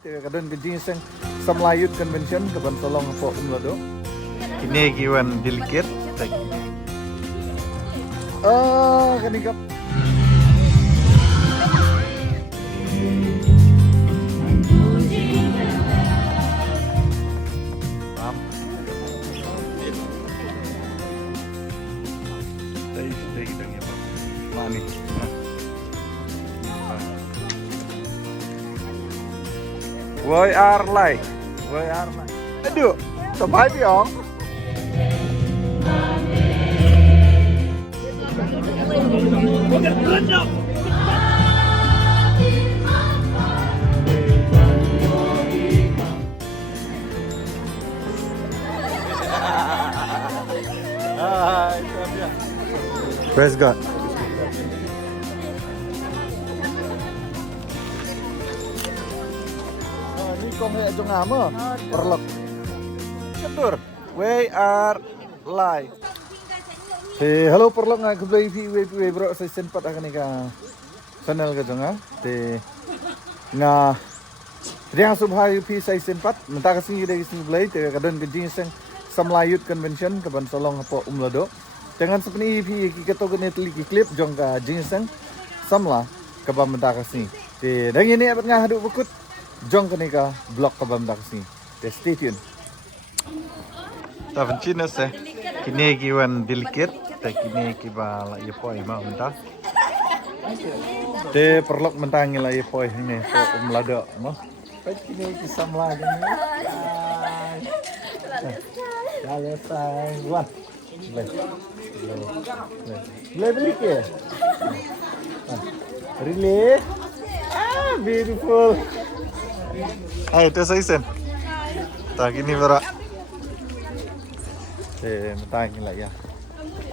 Kadang kejingseng Samlayut Convention kapan solong po umlado. Ini giwan delicate. Kanigap. Paham? Dari kita ni apa? Mana ni? Woi Arlai. Aduh, sampai piong. Praise God. Ini kong he jong ama perlok. Ketur. We are live. Hello perlok nga kublay we bro sa senpat akan ka channel ka jong nga Riang subhay pi sa senpat menta kasi ide ising blay te kadon ka jingseng Samlayut Convention kaban solong po umlado. Dengan seperti ini kita guna teliki klip jong ka jingseng samla kabam menta kasi. Te dang ini apat nga hadu bukut jong ka blog kabam menta kasi. Stay tuned. Tavan China se. Kini giwan delicate. Kini kiba la ipo ima menta. Te perlok mentang la ipo ini po umlado mo. Pet kini samla gini. Halo say. Wan. Beli ke? Really? Beautiful. Hai, itu saya sen. Tak ini berak. Mentang lah ya.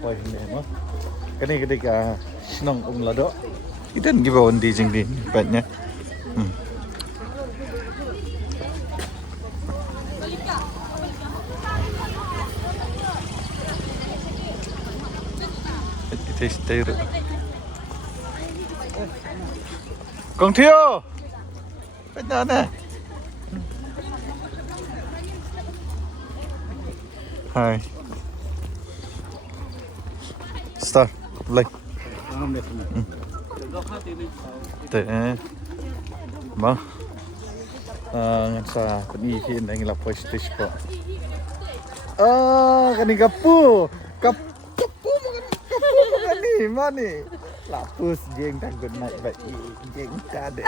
Poin ini mo. Kini ketika senang umlado. Kita ni bawa undi jeng di petnya. Stay. Kong Tio. Petnya mana? Hai. Start. Play. Bang. Ngan sa penihin ang ila postage po. Kani kapu. Kapu ni mani. Lapus jeng tanggun naik baik jeng kade.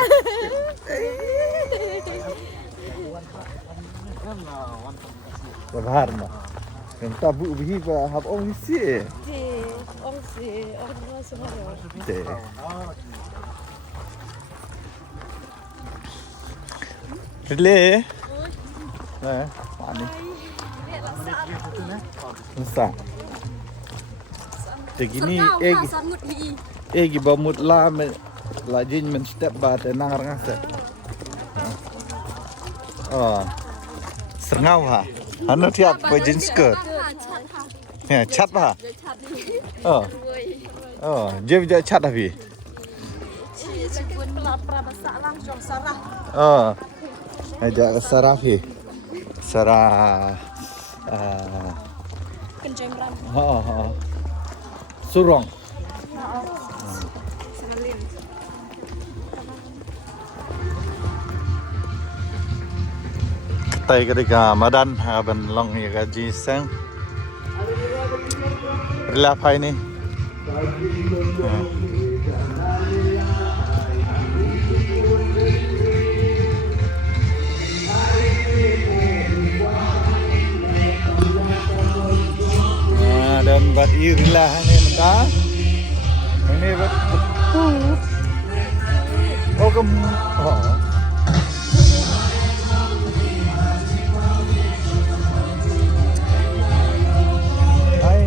Sabar na. Yang tabu bihi ba hab ong si. Ong semua. Really? Mani. Masa. Tegini egi bamut la lajin men step ba te nangar ngase. Serngau ha. Anu tiap pejin skirt. Ya, chat ba? Dia bijak chat tapi. Ajak saraf hi. Sarah Surong. tay ketika madan ban long ya gaji sang. Relap hai ni. Dan buat irilah ni mentah. Ini buat betul. Oh kamu. Hai.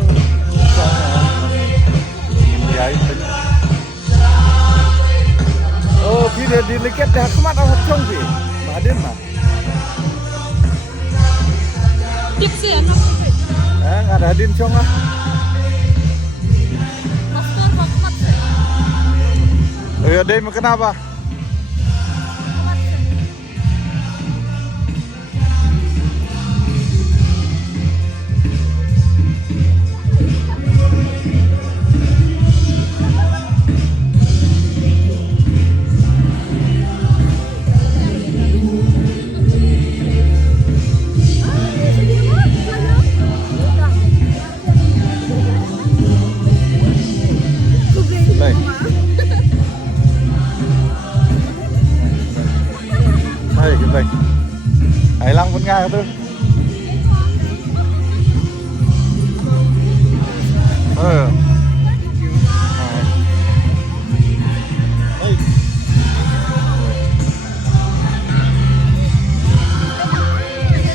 Oh, dia dilihat dah kemat awak cong sih. Badan mah. Tipsian. Nggak ada din cong lah. Ya deh, kenapa? đây. Hải Lăng vẫn ngang thôi.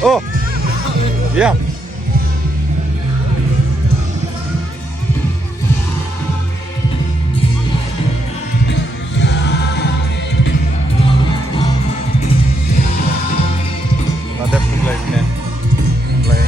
Oh, yeah. Ada play ini. Play.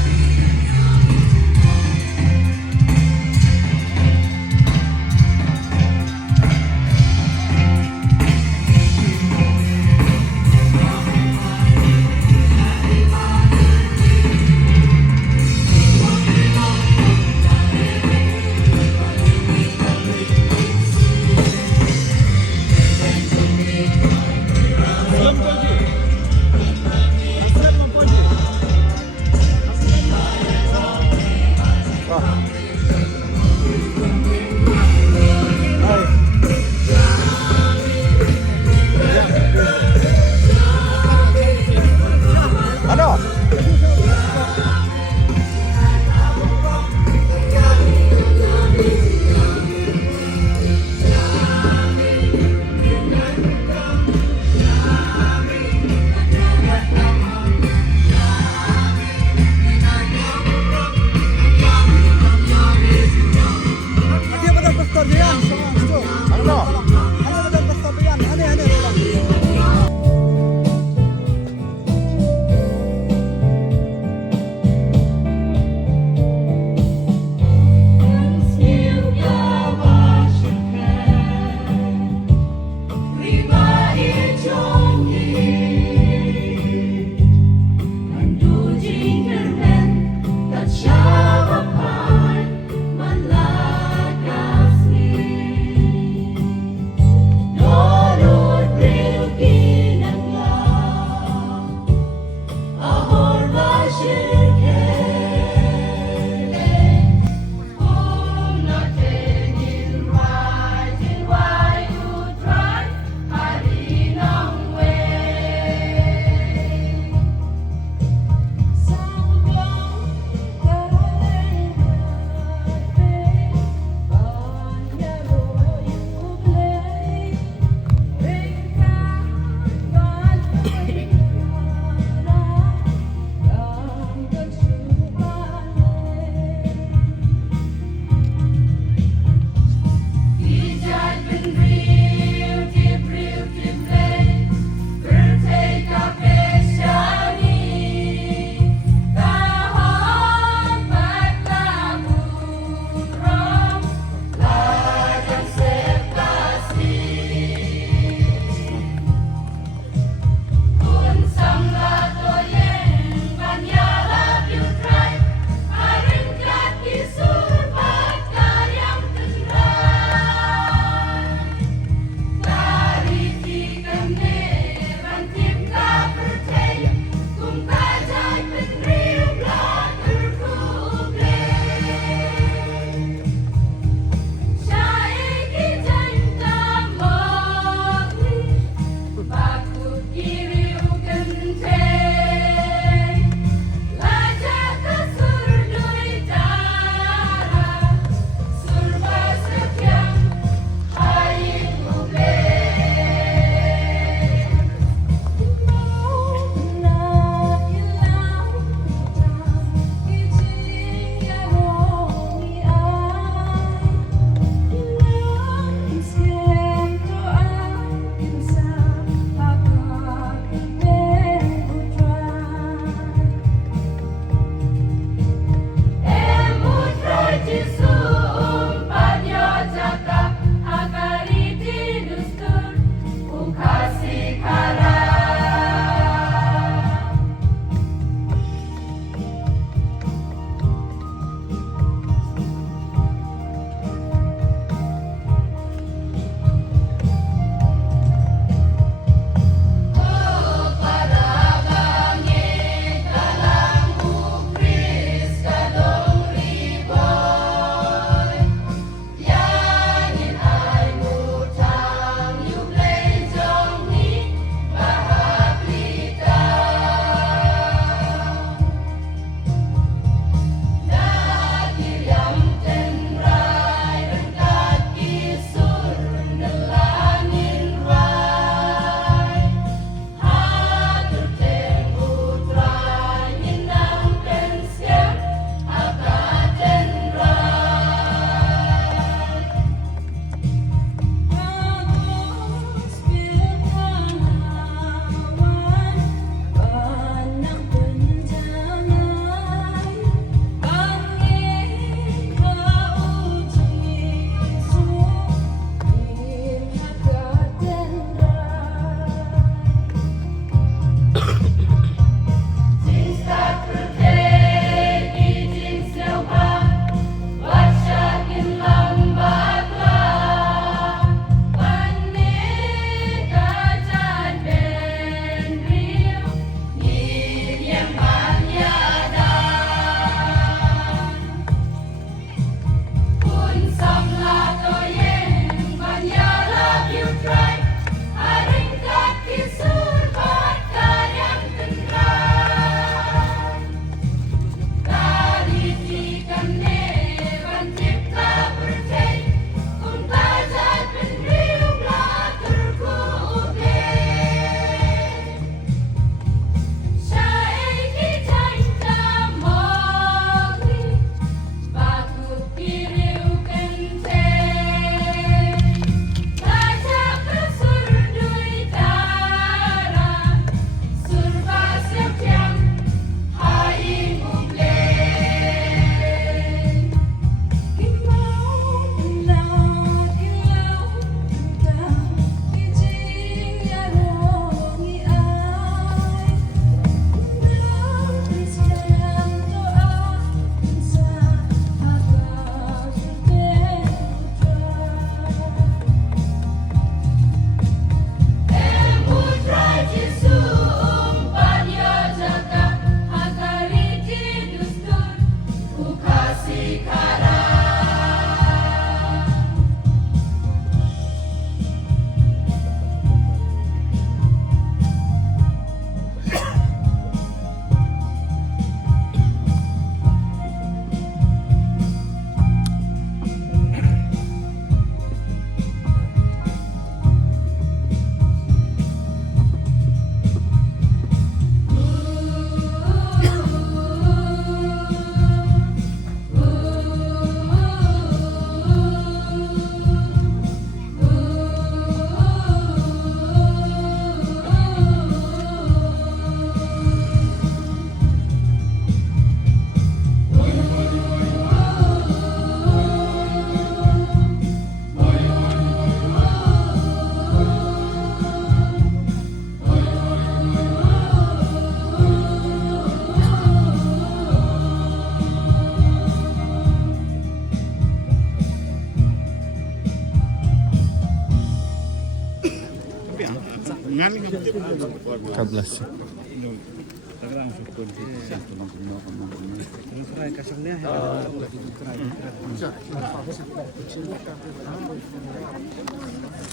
14.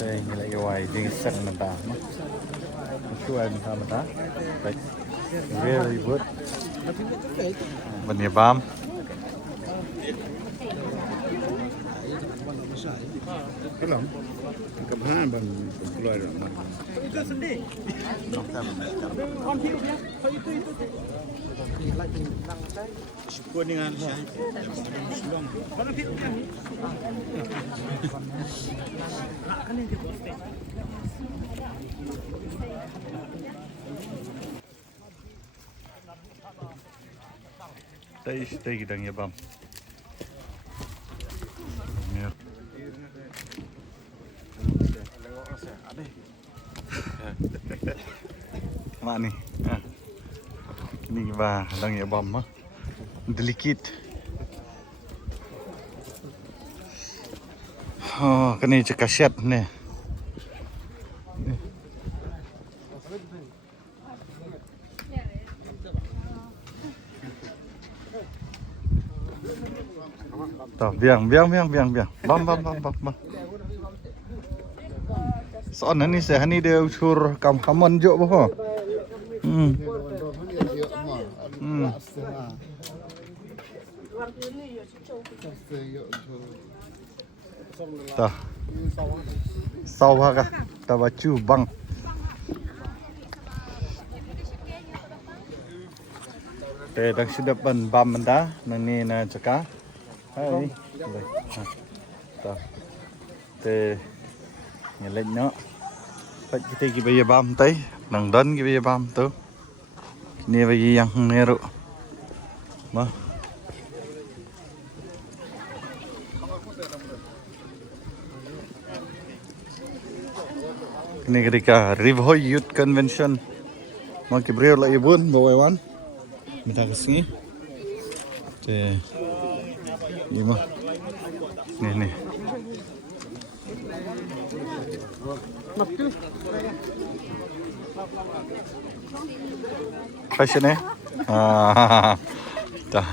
Đây như lại cái hoài đi sân mình ta mà chú em sao mình ta đấy very good mình nhà bám Belum. Kebahan bang keluar. Syukur dengan saya. đây kita nhà bám mak nih ini ba lang ya bam delicate oh cái này chỉ cà sét nè tao biang bam soalnya nih saya ini dia ucur kaman jo boh tah sau ha ta bacu bang teh dak sudah bam menda nani na caka hai tah teh lên nó phải kita ki bây bam tay nang dan ki bây bam tu ni bagi yang neru mah ini ketika Rivoy Youth Convention mau kibriu lah ibun bawa minta kesini teh ini mah nih fashion eh dah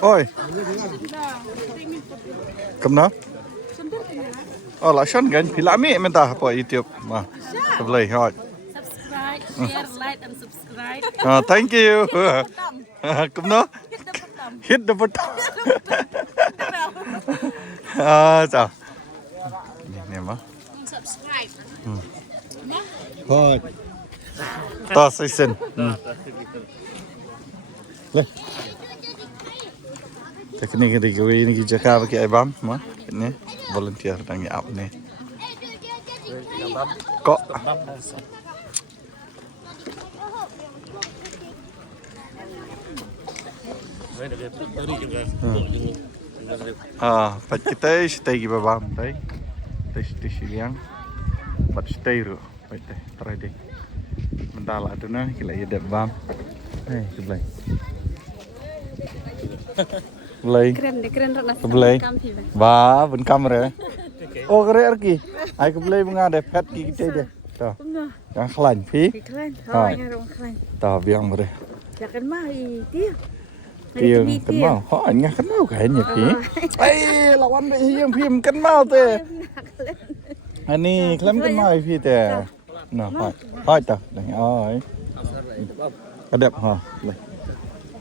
oi cầm nó là sân gần pilami mình ta bỏ YouTube mà tập lấy hỏi Subscribe, share, like, and subscribe. Thank you. Cầm nó hit the button. Chào nè má Subscribe. thôi to xây xin lên cái này cái ini Jakarta pakai ibam mah ini volunteer đang up nih kok pat kita stay di bawah tay stay siang pat stay ro pat try deh mentala tu na kila ya bam sebelah Keren rak sebelah ba bên kamera oh keren arki ai sebelah bunga deh pet kita deh tuh yang klan phi keren yang rong keren tuh biang bere jangan mah dia Tiang kan mau, oh enggak kan mau kayaknya Pi. Lawan deh yang Pi kan mau teh. Ani klaim kan mau Pi teh. Nah, hai ta, nih, oi. Adep ha, leh.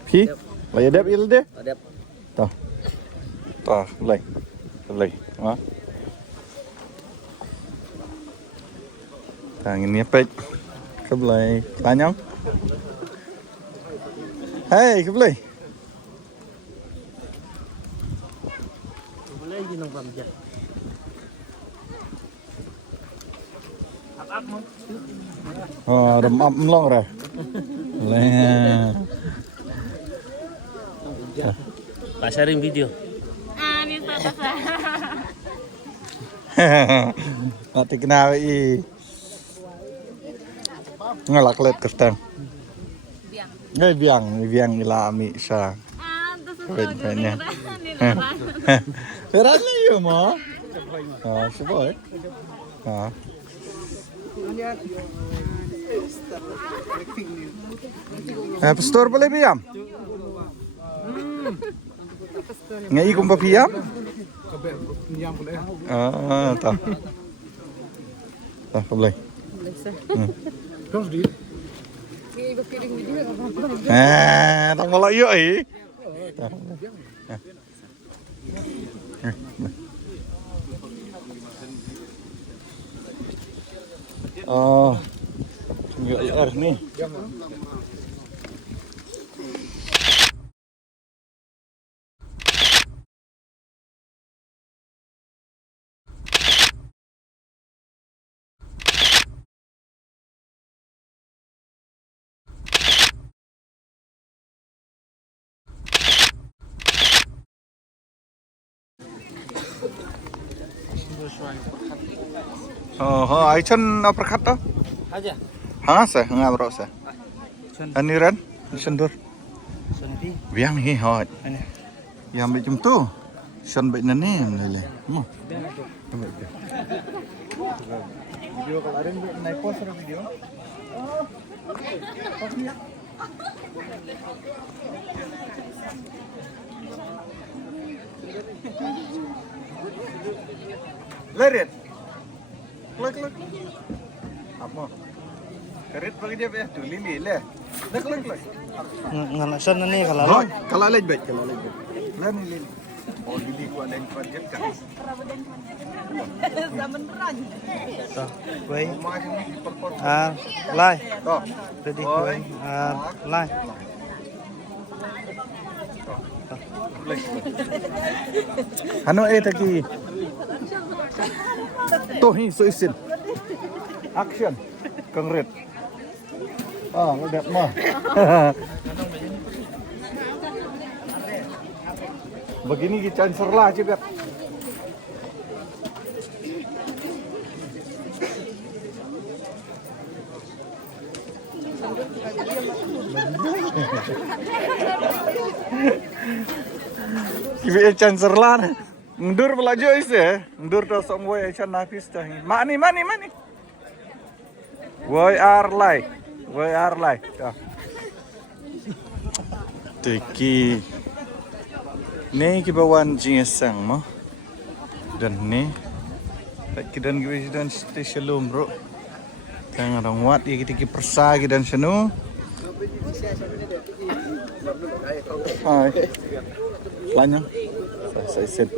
Pi, leh adep il deh. Adep. Tah. Tah, leh. Ha. Tang ini pek. Keblai, tanyang. Hey, keblai. Oh, đầm ẩm long rồi. Pak sharing video. Ini saya. Nanti kena i. Ngalak let kertang. Biang. Biang ila ami sa. Terus kayaknya. Berani ya mo? Sebab. Pastor boleh piam? Ngai kum pa piam? Tak. Tak boleh. Terus di. Tak malah yuk Oh, enggak air nih. Ai chân uppercut đó. Aja. Hả sa ngabro sa. Aniran sendur. Sendi. Biang hi hot. Yang macam tu. Sen baik nani lele. Video kalau ada naik post ada video. Lerit. Klik. Apa? Kerit bagi dia ya, tu lili le. Klik. Ngalasan ni kalau Oh, kalau lagi baik. Lan lili. Oh, lili ku ada yang project kan. Zaman perang. Wei. Macam ni perpot. Lai. Toh. Ready. Oi. Lai. Ano taki? Tohi so isin. Action. Kengret. Udah mah. Begini kita lah juga. Kibi cancer lah. Ndur belaju ise. Ndur to som boy chan nafis dah. Mani. We are live. Teki. Ni kibawan jingsang mo. Dan ni. Kidan kibidan shalom bro. Kang orang wat kita persagi dan senu. Hai. Lanya. Saya set.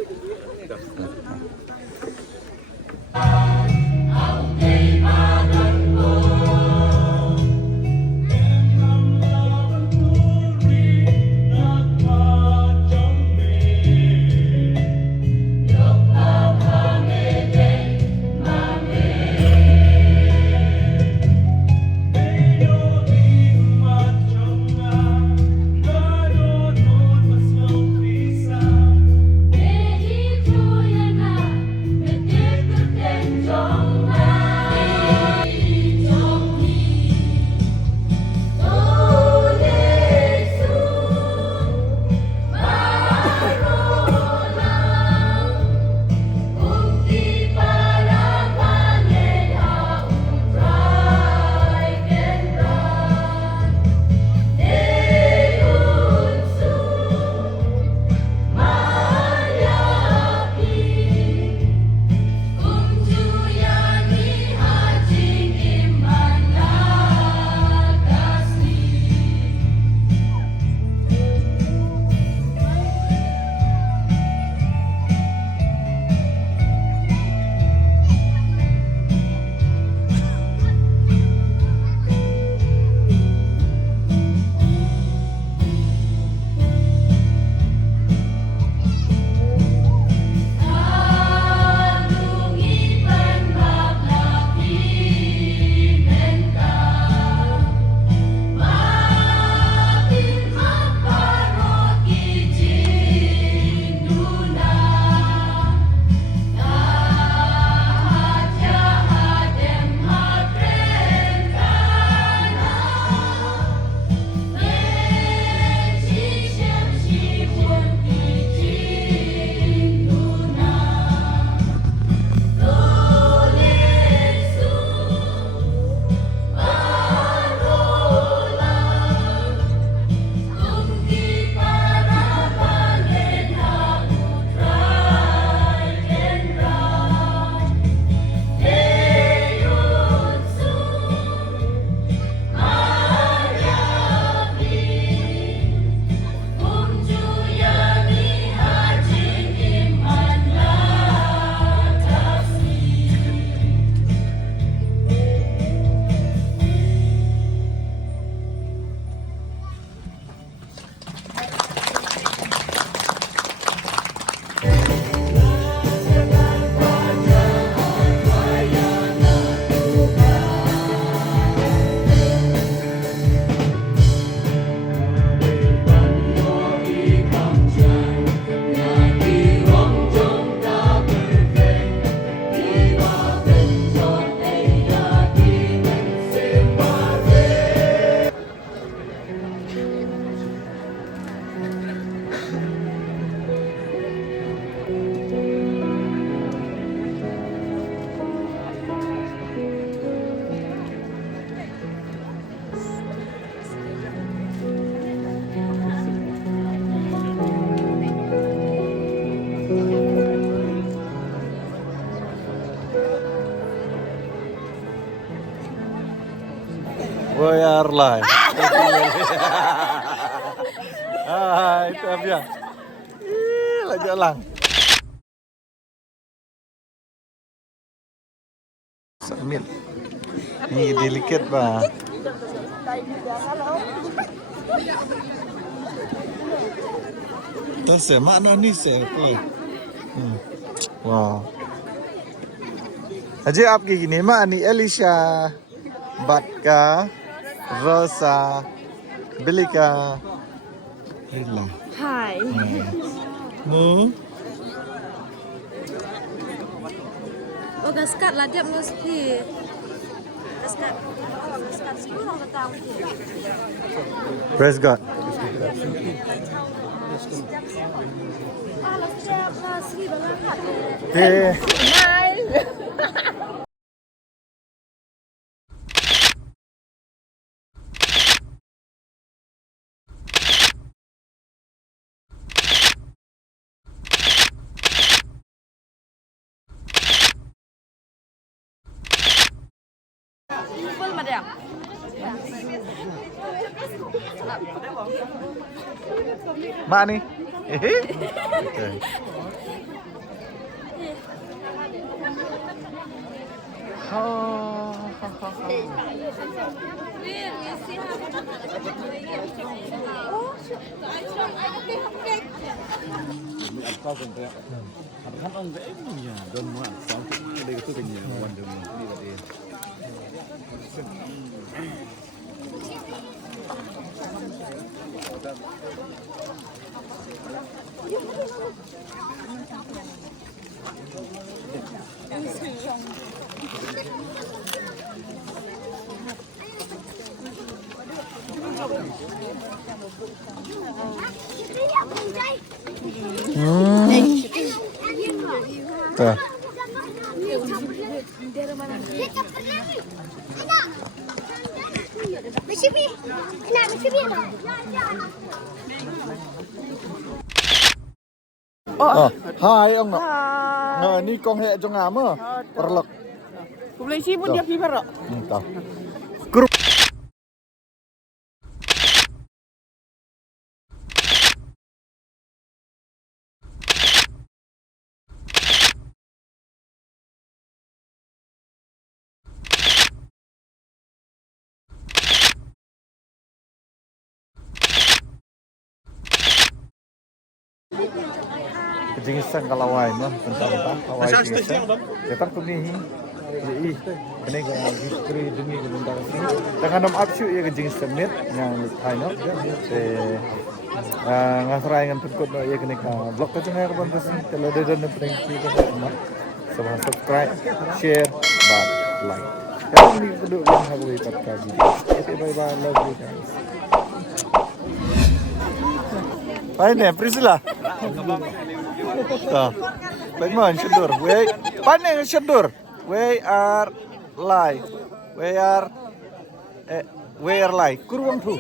We are live. Itu dia. Lagi lang. Sambil. Ini delicate ba. Terus mana ni saya? Wow. Aje आपकी gini mak ni Elisha, Batka, Rosa, Belika. Rila. Hai. Nu. Oh, gaskat lah dia mesti. Gaskat. Gaskat semua orang tahu. Praise God. Ah, siap lah sini banget. Okay. Hai. Full madam. Mak ni. Okay. Kan ông vẽ nhà đơn mà sáu đây có cái nhà hoàn đường đi là đi. Tuh. Oh, hai ông nọ. Ni con hệ trong ngàm á. Perlok. Boleh sibuk dia pergi barak. Entah. Grup. Kejingisan kalawai mah tentang kalawai kejingisan. Kita kumihi. Jadi ini kalau history demi tentang ini. Dengan nom absu ya kejingisan mit yang hai no. Ngasrai dengan pekut no ya kena blog tu cengar bantu sini. Kalau ada dan penting kita semua. Semua subscribe, share, dan like. Kalau ini kedua yang harus kita kaji. Bye bye, love you guys. Paine, Priscilla. Tuh. Bagaimana syadur? Paine syadur. We are live. We are live. Kurwang tu.